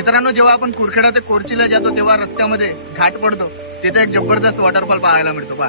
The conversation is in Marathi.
मित्रांनो, जेव्हा आपण कुरखेडा ते कोरचीला जातो तेव्हा रस्त्यामध्ये घाट पडतो, तिथे एक जबरदस्त वॉटरफॉल पाहायला मिळतो पहा.